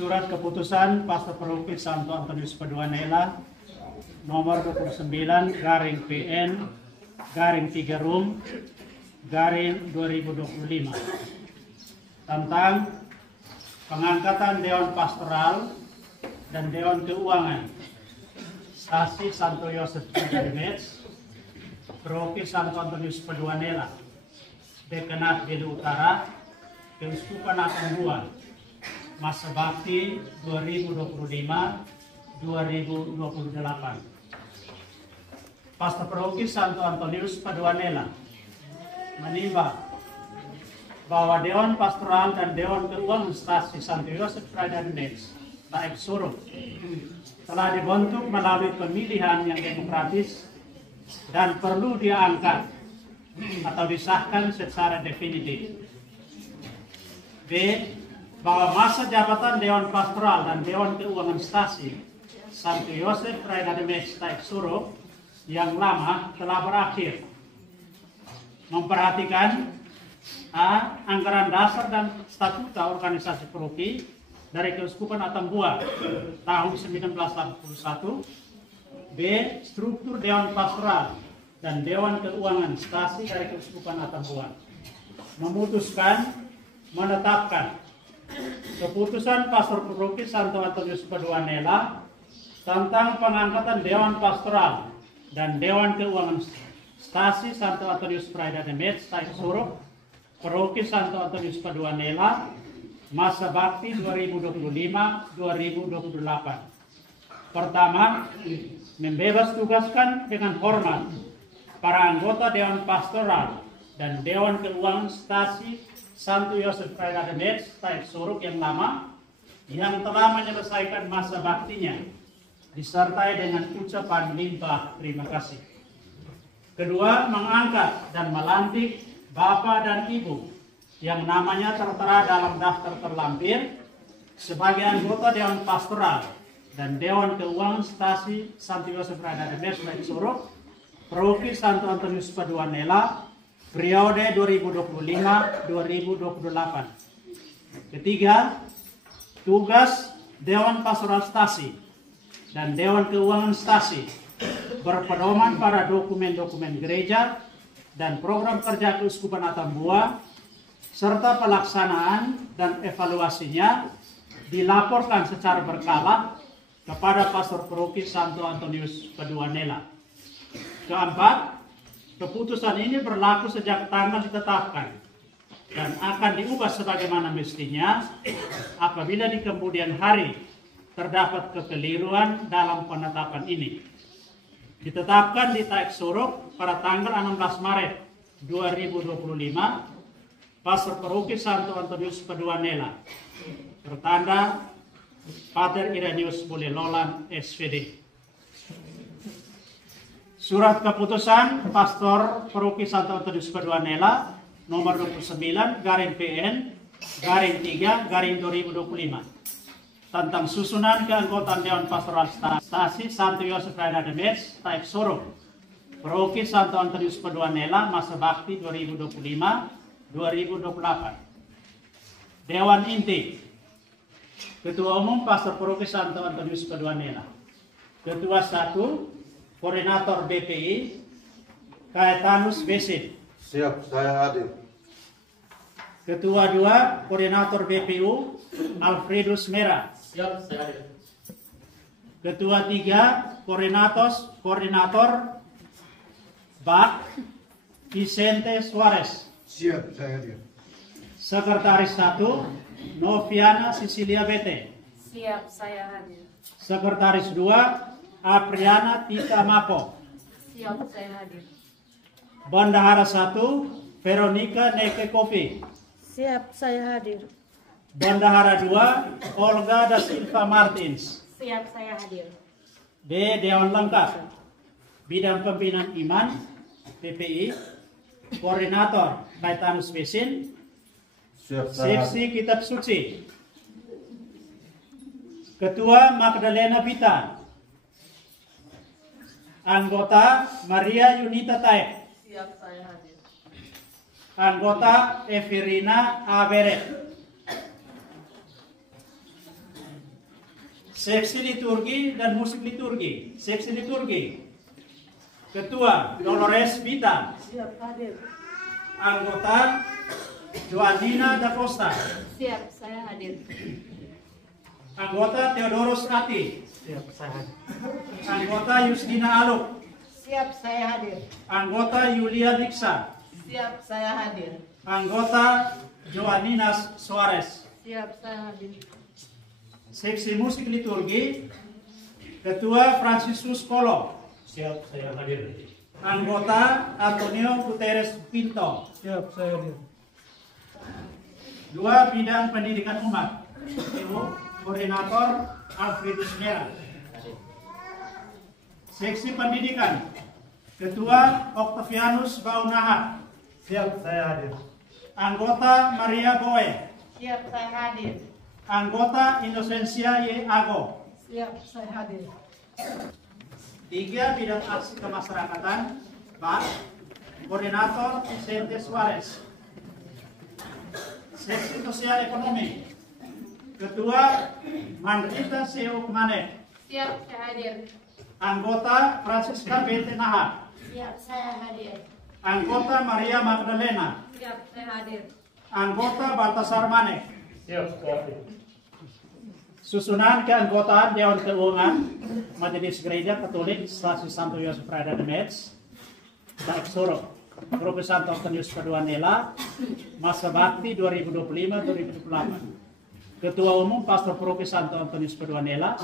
Surat keputusan Pastor Paroki Santo Antonius Paduanela nomor 29/PN/3 Rum /2025 tentang pengangkatan Dewan Pastoral dan Dewan Keuangan Stasi Santo Yosef Pradademets, Paroki Santo Antonius Paduanela, Dekanat Belu Utara, Keuskupan Atambua, masa bakti 2025-2028. Pastor Paroki Santo Antonius Paduanela menimbang bahwa Dewan Pastoral dan Dewan Keuangan Stasi Santo Yosef Pradademets Taib Suruh telah dibentuk melalui pemilihan yang demokratis dan perlu diangkat atau disahkan secara definitif. B. Bahwa masa jabatan Dewan Pastoral dan Dewan Keuangan Stasi Santo Yosef Pradademets Taib Suruh yang lama telah berakhir. Memperhatikan A. Anggaran dasar dan statuta organisasi paroki dari Keuskupan Atambua tahun 1981. B. Struktur Dewan Pastoral dan Dewan Keuangan Stasi dari Keuskupan Atambua. Memutuskan menetapkan keputusan Pastor Paroki Santo Antonius Paduanela tentang pengangkatan Dewan Pastoral dan Dewan Keuangan Stasi Santo Antonius Pradademets Taib Suruh, Paroki Santo Antonius Paduanela, masa bakti 2025-2028. Pertama, membebas tugaskan dengan hormat para anggota Dewan Pastoral dan Dewan Keuangan Stasi Santo Yosef Pradademets Taib Suruh yang lama yang telah menyelesaikan masa baktinya, disertai dengan ucapan limpah terima kasih. Kedua, mengangkat dan melantik Bapak dan Ibu yang namanya tertera dalam daftar terlampir sebagai anggota Dewan Pastoral dan Dewan Keuangan Stasi Santo Yosef Pradademets Taib Suruh, Paroki Santo Antonius Paduanela, periode 2025-2028. Ketiga, tugas Dewan Pastoral Stasi dan Dewan Keuangan Stasi berpedoman pada dokumen-dokumen gereja dan program kerja Keuskupan Atambua serta pelaksanaan dan evaluasinya dilaporkan secara berkala kepada Pastor Paroki Santo Antonius Paduanela. Keempat, keputusan ini berlaku sejak tanggal ditetapkan dan akan diubah sebagaimana mestinya apabila di kemudian hari terdapat kekeliruan dalam penetapan ini. Ditetapkan di Taib Suruh pada tanggal 16 Maret 2025, Pastor Paroki Santo Antonius Paduanela, bertanda Pater Irenaeus Bulelolan SVD. Surat keputusan Pastor Paroki Santo Antonius Paduanela nomor 29/PN/3/2025 tentang susunan keanggotaan Dewan Pastoral Stasi Santo Yosef Pradademets Taib Suruh, Paroki Santo Antonius Paduanela, masa bakti 2025-2028. Dewan Inti. Ketua Umum Pastor Paroki Santo Antonius Paduanela. Ketua 1, Koordinator BPI Caetanus Besit. Siap, saya hadir. Ketua 2, Koordinator BPU Alfredus Mera. Siap, saya hadir. Ketua 3, Koordinator BAK Vicente Suarez. Siap, saya hadir. Sekretaris 1, Noviana Cecilia Bete. Siap, saya hadir. Sekretaris 2, Apriana Tita Mapo. Siap, saya hadir. Bendahara 1, Veronica Neke Kopi. Siap, saya hadir. Bendahara 2, Olga da Silva Martins. Siap, saya hadir. B. Dewan Lengkap. Bidang Pembinaan Iman, PPI. Koordinator Caetanus Besin. Siap, saya Seksi hadir. Kitab Suci. Ketua Magdalena Bita. Anggota Maria Yunita Taib. Siap, saya hadir. Anggota Everina Aberet. Seksi liturgi dan musik liturgi. Seksi liturgi. Ketua Dolores Vita. Siap hadir. Anggota Joanina da Costa. Siap, saya hadir. Anggota Theodorus Ati. Siap saya hadir. Anggota Yusdina Aluk. Siap saya hadir. Anggota Yulia Diksa. Siap, saya hadir. Anggota Joaninas Suarez. Siap, saya hadir. Seksi musik liturgi, Ketua Franciscus Kolo. Siap, saya hadir. Anggota Antonio Guterres Pinto. Siap saya hadir. Dua bidang pendidikan umat, Ibu Koordinator Alfredus Mera. Seksi pendidikan, Ketua Octavianus Baunaha. Siap, saya hadir. Anggota Maria Boe. Siap, saya hadir. Anggota Indonesia Y. Ago. Siap saya hadir. Tiga bidang aksi kemasyarakatan, Pak Koordinator Vicente Suarez. Seksi sosial ekonomi, Ketua Mandrita Seo Kemane. Siap, saya hadir. Anggota Francisca Bente Naha. Siap, saya hadir. Anggota Maria Magdalena. Siap, saya hadir. Anggota Baltasar Manek. Siap, saya hadir. Susunan keanggotaan Dewan Keuangan Majelis Gereja Katolik Stasiun Santo Yosef Rada Demets, Baik Soro, Profesor Antonius Paduanela, masa bakti 2025-2028. Ketua Umum Pastor Profesor Antonius Paduanela,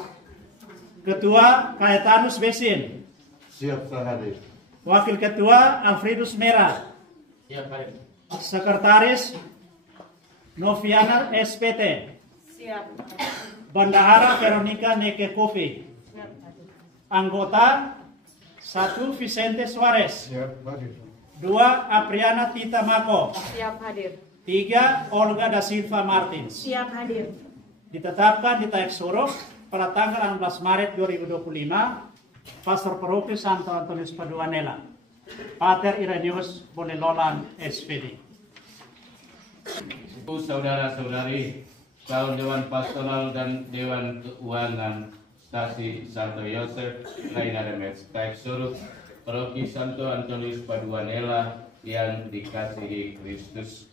Ketua Kaetanus Besin, Siap, saya hadir. Wakil Ketua Alfredus Mera, Siap, hadir. Sekretaris Noviana SPT, Siap. Bendahara Veronica Neke Kofi, anggota 1 Vicente Suarez, Siap, hadir. 2 Apriana Tita Mako, Siap, hadir. 3 Olga da Silva Martins. Siap hadir. Ditetapkan di Taek Soro pada tanggal 16 Maret 2025, Pastor Paroki Santo Antonius Paduanela, Pater Irenaeus Bonelolan SPD. Saudara-saudari, Kaum Dewan Pastoral dan Dewan Keuangan Stasi Santo Yosef Reina Demets Taek Soro, Paroki Santo Antonius Paduanela yang dikasihi Kristus.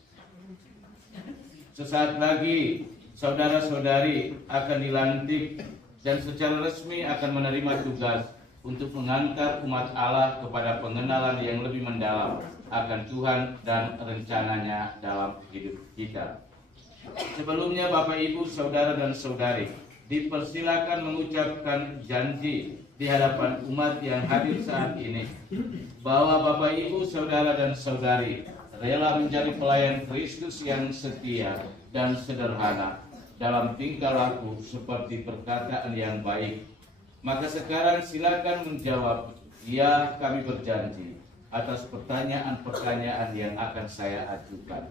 Sesaat lagi saudara-saudari akan dilantik dan secara resmi akan menerima tugas untuk mengantar umat Allah kepada pengenalan yang lebih mendalam akan Tuhan dan rencananya dalam hidup kita. Sebelumnya Bapak Ibu, Saudara dan Saudari, dipersilakan mengucapkan janji di hadapan umat yang hadir saat ini bahwa Bapak Ibu, Saudara dan Saudari rela menjadi pelayan Kristus yang setia dan sederhana dalam tingkah laku seperti perkataan yang baik. Maka sekarang silakan menjawab, ya kami berjanji, atas pertanyaan-pertanyaan yang akan saya ajukan.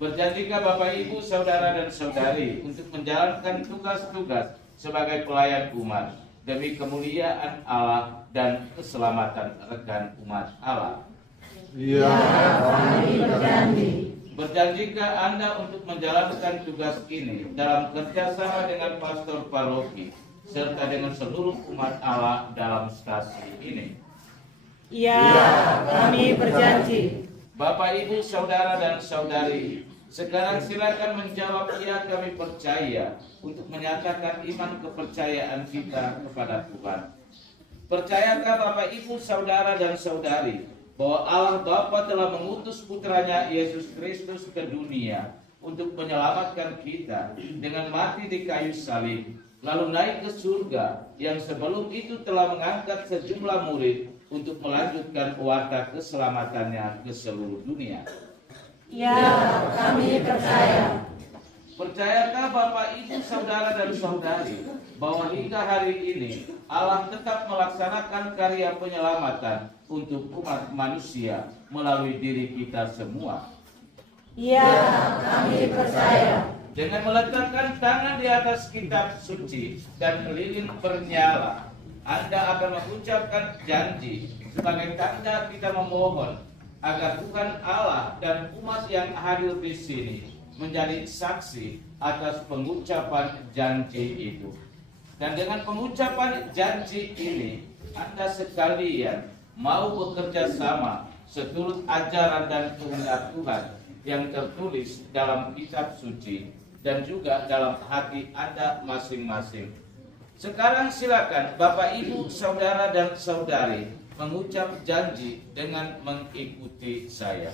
Berjanjikah Bapak Ibu, Saudara dan Saudari untuk menjalankan tugas-tugas sebagai pelayan umat demi kemuliaan Allah dan keselamatan rekan umat Allah? Iya, kami berjanji. Berjanjikah Anda untuk menjalankan tugas ini dalam kerjasama dengan pastor paroki serta dengan seluruh umat Allah dalam stasi ini? Iya, kami berjanji. Bapak, Ibu, Saudara dan Saudari, sekarang silakan menjawab, ya kami percaya, untuk menyatakan iman kepercayaan kita kepada Tuhan. Percayakah Bapak, Ibu, Saudara dan Saudari bahwa Allah Bapa telah mengutus putranya Yesus Kristus ke dunia untuk menyelamatkan kita dengan mati di kayu salib, lalu naik ke surga, yang sebelum itu telah mengangkat sejumlah murid untuk melanjutkan warta keselamatannya ke seluruh dunia? Ya, kami percaya. Percayakah Bapak, Ibu, Saudara dan Saudari bahwa hingga hari ini Allah tetap melaksanakan karya penyelamatan untuk umat manusia melalui diri kita semua? Ya, kami percaya. Dengan meletakkan tangan di atas kitab suci dan lilin bernyala, Anda akan mengucapkan janji sebagai tanda kita memohon agar Tuhan Allah dan umat yang hadir di sini menjadi saksi atas pengucapan janji itu. Dan dengan pengucapan janji ini, Anda sekalian mau bekerja sama seturut ajaran dan kehendak Tuhan yang tertulis dalam kitab suci dan juga dalam hati Anda masing-masing. Sekarang silakan Bapak, Ibu, Saudara dan Saudari mengucap janji dengan mengikuti saya.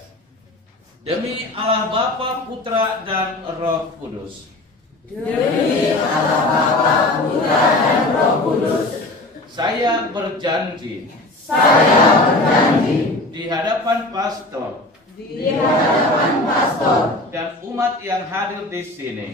Demi Allah Bapa, Putra dan Roh Kudus. Demi Allah Bapa, Putra dan Roh Kudus. Saya berjanji. Saya berjanji. Di hadapan pastor. Di hadapan pastor. Dan umat yang hadir di sini.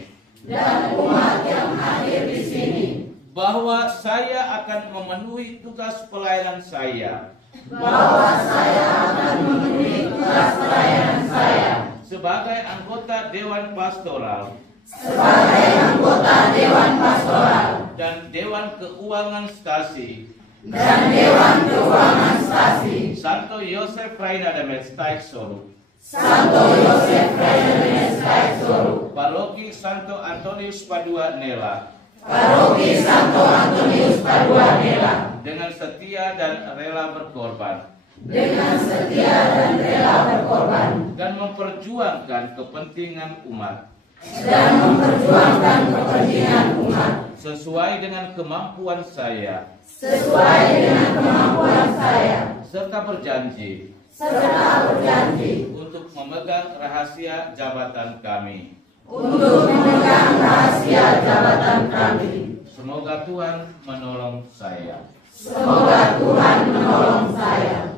Dan umat yang hadir di sini. Bahwa saya akan memenuhi tugas pelayanan saya. Bahwa saya akan memenuhi tugas pelayanan saya. Sebagai anggota Dewan Pastoral. Sebagai anggota Dewan Pastoral. Dan Dewan Keuangan Stasi. Dan Dewan Keuangan Stasi. Santo Yosef Rainademet Staiksoro. Santo Yosef Rainademet Staiksoro. Paroki Santo Antonius Padua Nela. Paroki Santo Antonius Padua Nela. Dengan setia dan rela berkorban. Dengan setia dan rela berkorban. Dan memperjuangkan kepentingan umat. Dan memperjuangkan kepentingan umat. Sesuai dengan kemampuan saya. Sesuai dengan kemampuan saya. Serta berjanji. Serta berjanji. Untuk memegang rahasia jabatan kami. Untuk memegang rahasia jabatan kami. Semoga Tuhan menolong saya. Semoga Tuhan menolong saya.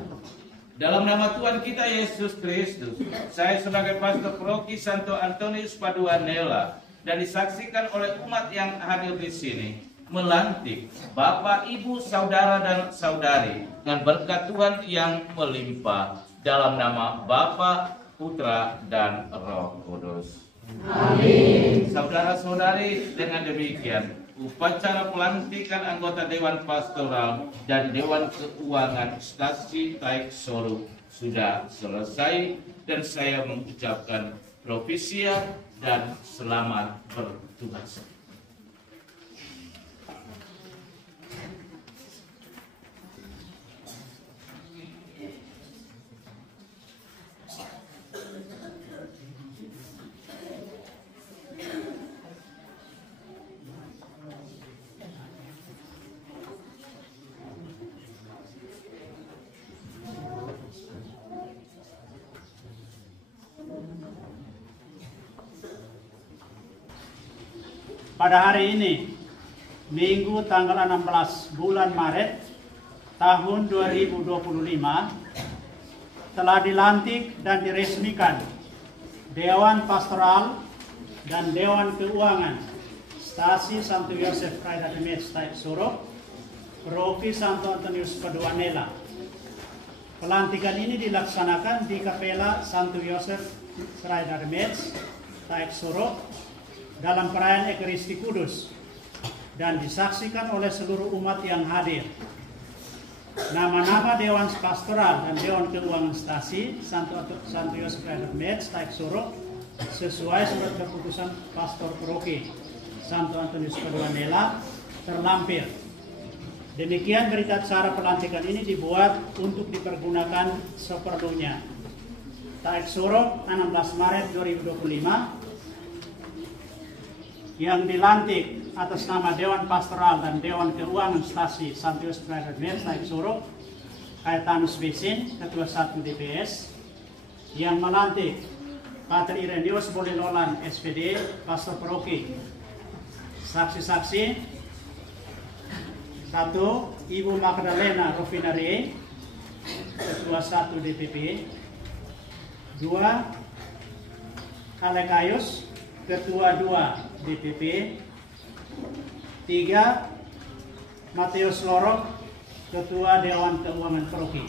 Dalam nama Tuhan kita Yesus Kristus, saya sebagai pastor Paroki Santo Antonius Padua Nela dan disaksikan oleh umat yang hadir di sini, melantik Bapak, Ibu, Saudara dan Saudari dengan berkat Tuhan yang melimpah dalam nama Bapa, Putra dan Roh Kudus. Amin. Saudara-saudari, dengan demikian upacara pelantikan anggota Dewan Pastoral dan Dewan Keuangan Stasi Staiksoro sudah selesai dan saya mengucapkan propisia dan selamat bertugas. Pada hari ini, Minggu tanggal 16 bulan Maret tahun 2025, telah dilantik dan diresmikan Dewan Pastoral dan Dewan Keuangan Stasi Santo Yosef Rainademet Staiksoro, Paroki Santo Antonius Padua Nela. Pelantikan ini dilaksanakan di Kapela Santo Yosef Rainademet Staiksoro dalam perayaan Ekaristi Kudus dan disaksikan oleh seluruh umat yang hadir. Nama-nama Dewan Pastoral dan Dewan Keuangan Stasi Santo Yosef Rainademet Staiksoro sesuai surat keputusan Pastor Paroki Santo Antonius Padua Nela terlampir. Demikian berita acara pelantikan ini dibuat untuk dipergunakan seperlunya. Staiksoro 16 Maret 2025 yang dilantik atas nama Dewan Pastoral dan Dewan Keuangan Stasi Santo Yosef Rainademet Staiksoro, Caetanus Visin, Ketua 1 DPS, yang melantik Pater Ireneus Bolilolan, SPD, Pastor Paroki. Saksi-saksi: 1. Ibu Magdalena Rofinare, Ketua 1 DPP. 2. Kalekayus, Ketua 2 DPP. 3. Matius Lorok, Ketua Dewan Keuangan Paroki.